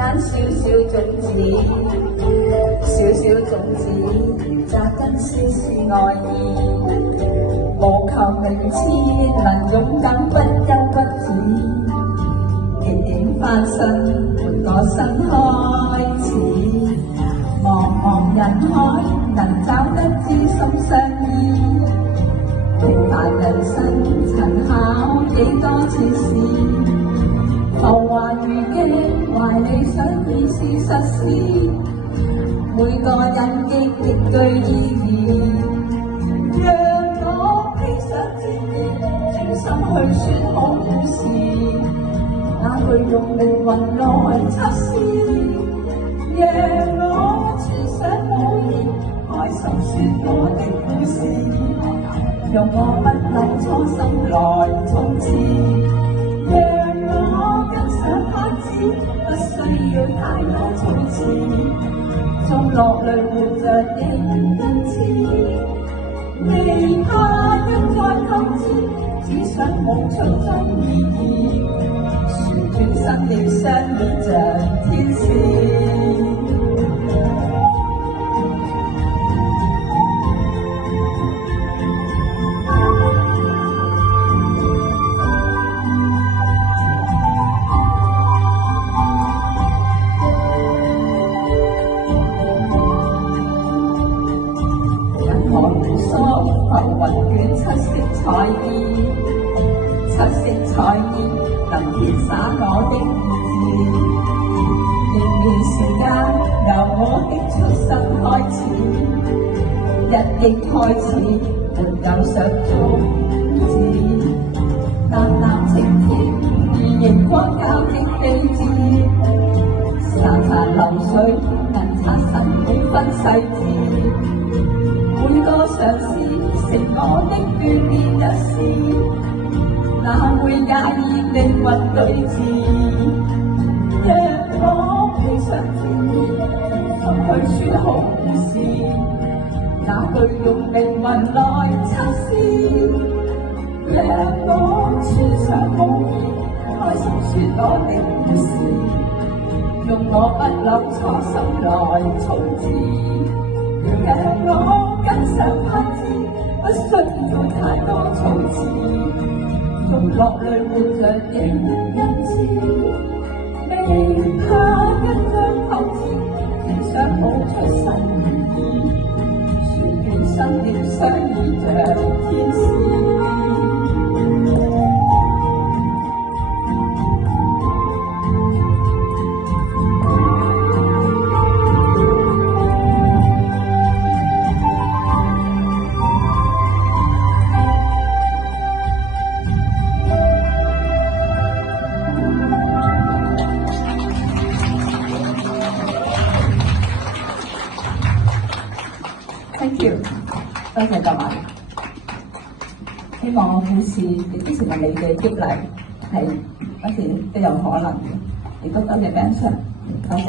間小小種子，小小種子扎根絲絲愛意，無求名次，能勇敢不憂不止，點點翻身，換個新開始。茫茫人海，能找得知心相依，平凡人生曾考幾多次試，浮華如鏡，懷理想意是實施，每個印記極具意義。讓我披上戰衣，專心去說好故事，那去用靈魂來測試。讓我穿上舞衣，開心說我的故事，用我不朽初心來衝刺。讓我跟上拍子，不需要太多措辭，縱落淚活着的恩賜。未怕一再透支，只想舞出真意義，旋轉生命相依像天使。浮雲捲七色彩衣，七色彩衣能填灑我的意志。年年時間由我的出生開始，一億開始沒有想終止。淡淡青天如熒光交的地址，潺潺流水能刷新每分細緻。每個嘗試成我的鍛鍊一試，哪會介意靈魂對峙？讓我披上戰衣，去說好故事，那句用靈魂來測試。讓我穿上舞衣，開心說我的故事，用我不朽初心來衝刺。讓我跟上拍子，不需要太多措辭，用落淚活着的恩賜。未怕一張透支，只想舞出新意義，旋轉生命相依像天使。Thank you， 多謝各位。希望我故事亦都成為你嘅激勵，係一定都有可能嘅。亦都多謝 Ben Sir，多謝。